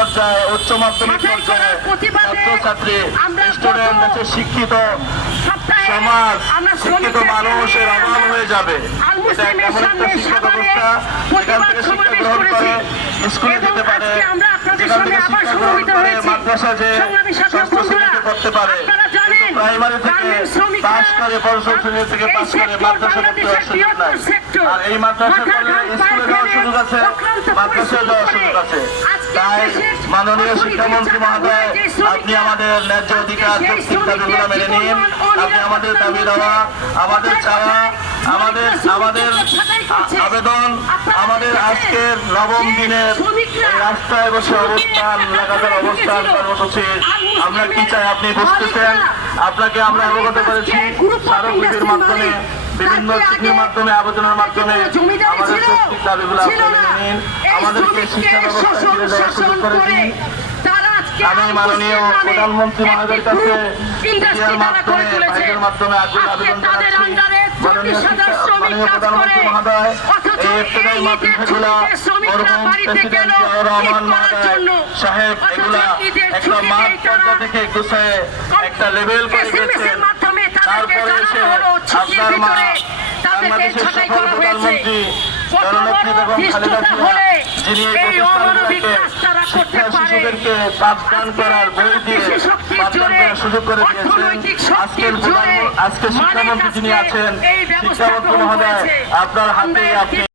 পর্যায়ে, উচ্চ মাধ্যমিক পর্যায়ে ছাত্রছাত্রী, স্টুডেন্ট আছে, শিক্ষিত সমাজ, শিক্ষিত মানুষের অভাব হয়ে যাবে। এটা এমন একটা শিক্ষা ব্যবস্থা যেখান থেকে শিক্ষা গ্রহণ করে স্কুলে যেতে পারে, যেখান থেকে শিক্ষা গ্রহণ করে মাদ্রাসা যে ষষ্ঠ শ্রেণীতে করতে পারে, প্রাইমারি থেকে পাস করে, পঞ্চম শ্রেণী থেকে পাস করে মাদ্রাসা করতে অসুবিধা নাই। আর এই মাদ্রাসা করলে স্কুলে যাওয়ার সুযোগ আছে, মাদ্রাসায় যাওয়ার সুযোগ আছে। তাই মাননীয় শিক্ষামন্ত্রী মহোদয়, আপনি আমাদের ন্যায্য অধিকার যৌক্তিক দাবিগুলো মেনে নিন। আপনি আমাদের দাবি দেওয়া, আমাদের চাওয়া, আমাদের আবেদন, আমাদের আজকের নবম দিনের রাস্তায় বসে অবস্থান, লাগাতার অবস্থান কর্মসূচি, আমরা কি চাই আপনি বুঝতেছেন। আপনাকে আমরা অবগত করেছি স্মারকলিপির মাধ্যমে, বিভিন্ন চিঠির মাধ্যমে, আবেদনের মাধ্যমে আমাদের যৌক্তিক দাবিগুলো আপনি মেনে নিন। আমাদেরকে শিক্ষা ব্যবস্থা ফিরে দেওয়ার সুযোগ করে দিন। আমি মাননীয় প্রধানমন্ত্রী মহোদয়ের কাছে চিঠির মাধ্যমে, ফাইলের মাধ্যমে আবেদন জানাচ্ছি। মাননীয় প্রধানমন্ত্রী মহোদয়, এই ইবতেদায়ী মাদ্রাসাগুলা মরহুম প্রেসিডেন্ট জিয়াউর রহমান মহোদয় সাহেব এগুলা একটা মাঠ পর্যায় থেকে গুছায় একটা লেভেল করে গেছেন। তারপরে এসে আপনার মা বাংলাদেশের সফল প্রধানমন্ত্রী জননেত্রী বেগম খালেদা জিয়া, যিনি এই প্রতিষ্ঠানগুলোকে শিক্ষা শিশুদেরকে পাঠদান করার বই দিয়ে পাঠদান করার সুযোগ করে দিয়েছেন। আজকে শিক্ষামন্ত্রী যিনি আছেন, শিক্ষামন্ত্রী মহোদয়, আপনার হাতে আপনি